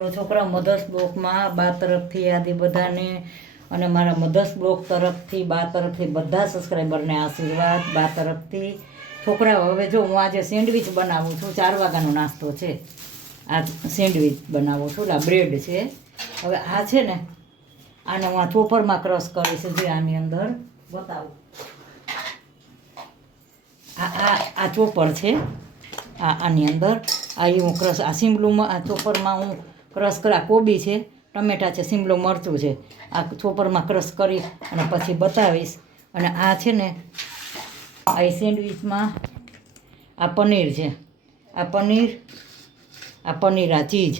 છોકરા મધર્સ બ્લોકમાં બા તરફથી આદિ બધાને અને મારા મધર્સ બ્લોક તરફથી બા તરફથી બધા સબસ્ક્રાઈબરને આશીર્વાદ બા તરફથી. છોકરાઓ હવે જો હું આજે સેન્ડવિચ બનાવું છું, 4 વાગ્યાનો નાસ્તો છે. આ સેન્ડવિચ બનાવું છું, આ બ્રેડ છે. હવે આ છે ને આને હું આ ચોપરમાં ક્રશ કરીશ. જે આની અંદર બતાવું, આ ચોપર છે. આની અંદર આ હું ક્રશ આ સિમલુમાં આ ચોપરમાં હું ક્રશ કરા. કોબી છે, ટમેટા છે, સિમલો મરચું છે. આ ચોપરમાં ક્રશ કરી અને પછી બતાવીશ. અને આ છે ને આ સેન્ડવિચમાં આ પનીર છે, આ પનીર આ ચીઝ,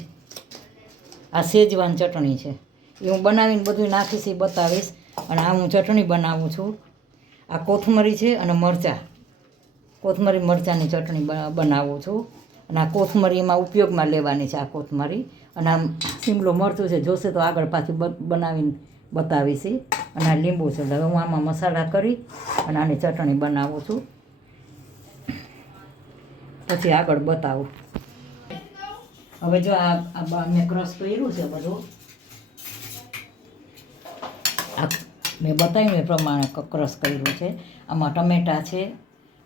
આ શેજવાન ચટણી છે. એ હું બનાવીને બધું નાખીશ, એ બતાવીશ. અને આ હું ચટણી બનાવું છું. આ કોથમરી છે અને મરચાં, કોથમરી મરચાંની ચટણી બનાવું છું. અને આ કોથમરીમાં ઉપયોગમાં લેવાની છે આ કોથમરી. અને આમ શીમલો મરચું છે, જોશે તો આગળ પાછું બનાવીને બતાવીશ. અને આ લીંબુ છે. હવે હું આમાં મસાલા કરી અને આની ચટણી બનાવું છું, પછી આગળ બતાવું. હવે જો આ મેં ક્રશ કર્યું છે બધું, આ મેં બતાવ્યું એ પ્રમાણે ક્રશ કર્યું છે. આમાં ટમેટાં છે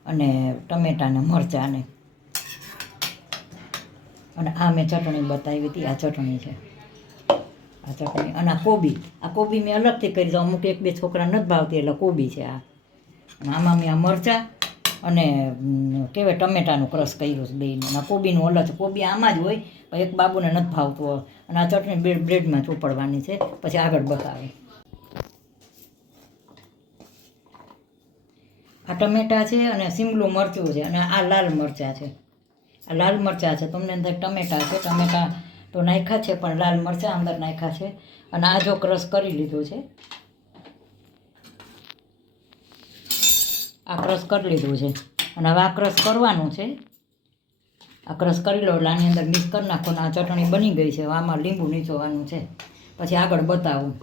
અને ટમેટાને મરચાંને, અને આ મેં ચટણી બતાવી હતી. આ ચટણી છે, આ ચટણી. અને આ કોબી મેં અલગથી કરી દઉં. અમુક 1-2 છોકરા નથી ભાવતી એટલે કોબી છે આ. અને આમાં મેં આ મરચાં અને કહેવાય ટમેટાનું ક્રશ કર્યું છે બેયનું. અને કોબીનું અલગ છે. કોબી આમાં જ હોય, પણ એક બાબુને નથી ભાવતું. અને આ ચટણી બ્રેડમાં ચોપડવાની છે, પછી આગળ બતાવે. આ ટમેટાં છે અને શીમલું મરચું છે. અને આ લાલ મરચાં છે. આ લાલ મરચાં છે. તમને અંદર ટમેટાં છે, ટમેટાં તો નાખ્યા છે, પણ લાલ મરચાં અંદર નાખ્યા છે. અને આ જો ક્રશ કરી લીધું છે, આ ક્રશ કરી લીધું છે. અને હવે આ ક્રશ કરવાનું છે. આ ક્રશ કરી લો એટલે આની અંદર મિક્સ કરી નાખો. આ ચટણી બની ગઈ છે. આમાં લીંબુ નીચોવાનું છે, પછી આગળ બતાવું.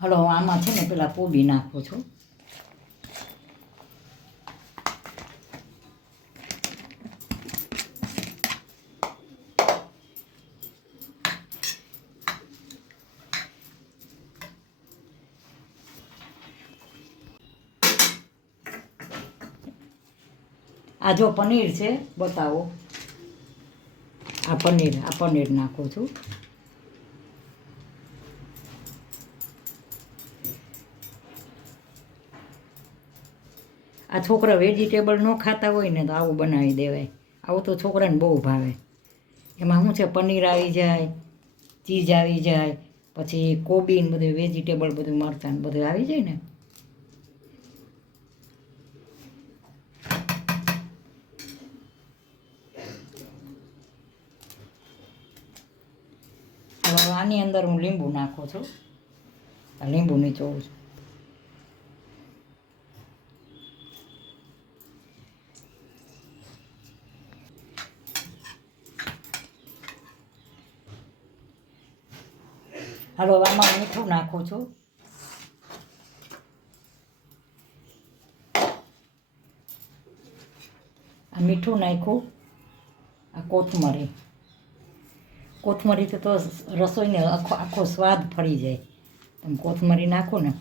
હલો, આમાં છે ને પેલા કોબી નાખું છું. આ જો પનીર છે, બતાવો. આ પનીર નાખું છું. આ છોકરા વેજીટેબલ ન ખાતા હોય ને તો આવું બનાવી દેવાય. આવું તો છોકરાને બહુ ભાવે. એમાં શું છે, પનીર આવી જાય, ચીઝ આવી જાય, પછી કોબી ને બધું વેજીટેબલ બધું મરચાં બધું આવી જાય ને. હવે આની અંદર હું લીંબુ નાખું છું. આ લીંબુ નીચોવું છું. હાલો, આમાં મીઠું નાખું છું. આ મીઠું નાખ્યું. આ કોથમરીથી તો રસોઈને આખો સ્વાદ ફરી જાય. તમે કોથમરી નાખો ને.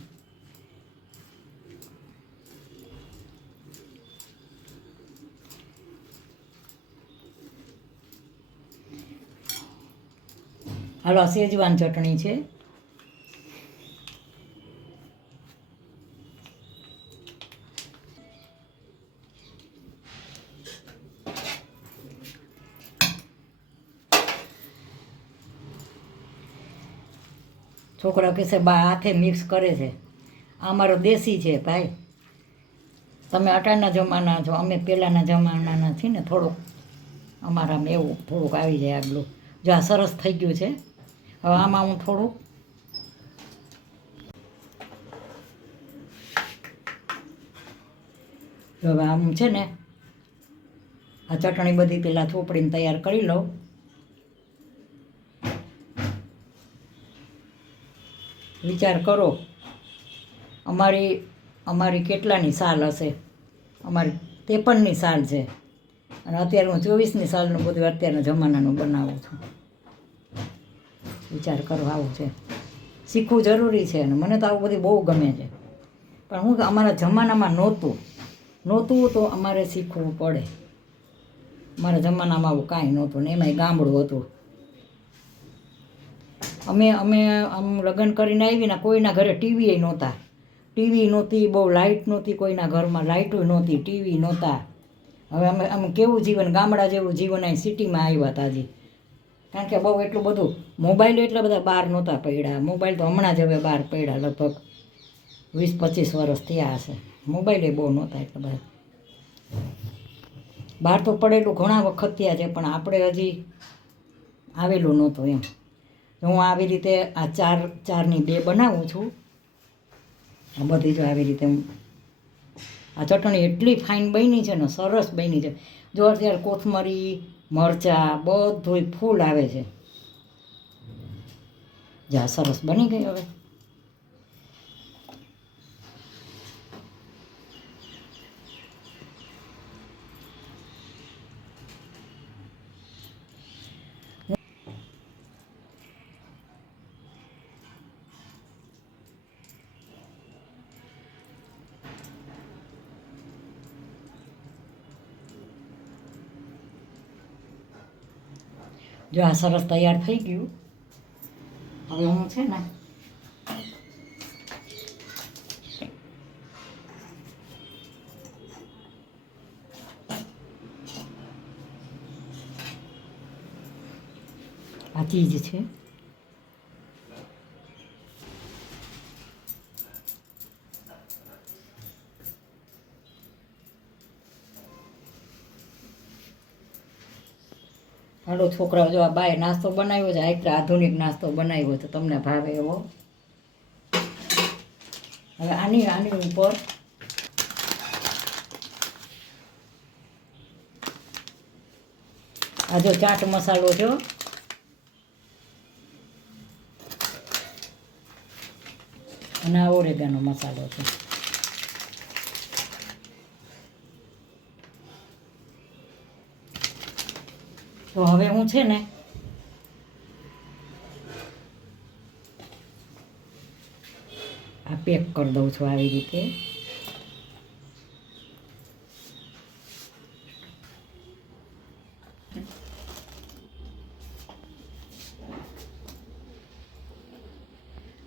હાલો, શેજવાન ચટણી છે. છોકરા કહેશે બા હાથે મિક્સ કરે છે. આ અમારો દેશી છે ભાઈ. તમે અટાણના જમાના છો, અમે પહેલાંના જમાનાના છીએ ને. થોડુંક અમારામાં એવું થોડુંક આવી જાય આગલું. જો આ સરસ થઈ ગયું છે. હવે આમાં હું થોડુંક હવે આમ છે ને આ ચટણી બધી પહેલાં ચોપડીને તૈયાર કરી લઉં. વિચાર કરો અમારી કેટલાની સાલ હશે. અમારી 53ની સાલ છે અને અત્યારે હું 24ની સાલનું બધું અત્યારના જમાનાનું બનાવું છું. વિચાર કરો આવું છે. શીખવું જરૂરી છે અને મને તો આવું બધું બહુ ગમે છે. પણ હું અમારા જમાનામાં નહોતું તો અમારે શીખવું પડે. અમારા જમાનામાં આવું કાંઈ નહોતું ને એમાંય ગામડું હતું. અમે આમ લગ્ન કરીને આવીને કોઈના ઘરે ટીવી નહોતા. ટીવી નહોતી, બહુ લાઇટ નહોતી, કોઈના ઘરમાં લાઇટો નહોતી, ટીવી નહોતા. હવે અમે કેવું જીવન, ગામડા જેવું જીવન અહીં સિટીમાં આવ્યા હતા હજી. કારણ કે બહુ એટલું બધું મોબાઈલ એટલા બધા બહાર નહોતા પડ્યા. મોબાઈલ તો હમણાં જ હવે બહાર પડ્યા, લગભગ 20-25 વર્ષ થયા હશે. મોબાઈલ એ બહુ નહોતા એટલા બધા. બહાર તો પડેલું ઘણા વખત થયા છે પણ આપણે હજી આવેલું નહોતું એમ. હું આવી રીતે આ ચારની 2 બનાવું છું. આ બધી જો આવી રીતે આ ચટણી એટલી ફાઇન બની છે ને, સરસ બની છે. જો અત્યારે કોથમરી, મરચાં બધું ફૂલ આવે છે. જા સરસ બની ગઈ. હવે જો આ સરસ તૈયાર થઈ ગયું. હવે હું છે ને આ ચીજ છે. હાલો છોકરાઓ, જો આ બાએ નાસ્તો બનાવ્યો છે. આ આધુનિક નાસ્તો બનાવ્યો છે, તમને ભાવે એવો. હવે આની ઉપર આ જો ચાટ મસાલો છે, અને આ ઓરેગાનો મસાલો છે. તો હવે હું છે ને આ પેક કરી દઉં છું આવી રીતે.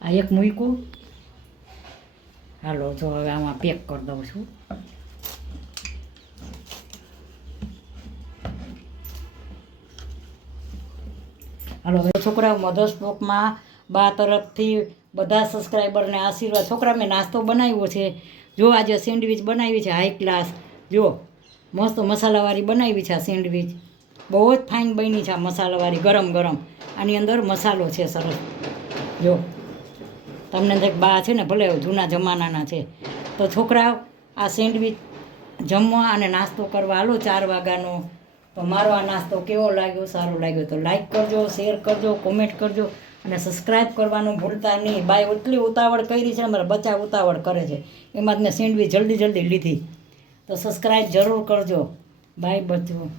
આ એક મૂક્યું. હાલો જો હવે આમાં પેક કરી દઉં છું. હાલો હવે છોકરાઓ, મધર્સ બ્લોકમાં બા તરફથી બધા સબસ્ક્રાઈબરને આશીર્વાદ. છોકરા મેં નાસ્તો બનાવ્યો છે. જો આજે સેન્ડવિચ બનાવી છે હાઈ ક્લાસ. જો મસ્ત મસાલાવાળી બનાવી છે આ સેન્ડવિચ. બહુ જ ફાઇન બની છે આ મસાલાવાળી, ગરમ ગરમ. આની અંદર મસાલો છે સરસ. જો તમને એક બા છે ને, ભલે જૂના જમાનાના છે, તો છોકરાઓ આ સેન્ડવિચ જમવા અને નાસ્તો કરવા હાલો 4 વાગ્યાનો. તો મારો આ નાસ્તો કેવો લાગ્યો, સારો લાગ્યો તો લાઈક કરજો, શેર કરજો, કોમેન્ટ કરજો અને સબસ્ક્રાઈબ કરવાનું ભૂલતા નહીં. બાય એટલી ઉતાવળ કરી છે, મારા બચ્ચા ઉતાવળ કરે છે, એમાં જ મેં સેન્ડવિચ જલ્દી લીધી. તો સબસ્ક્રાઈબ જરૂર કરજો. બાય બચ્ચો.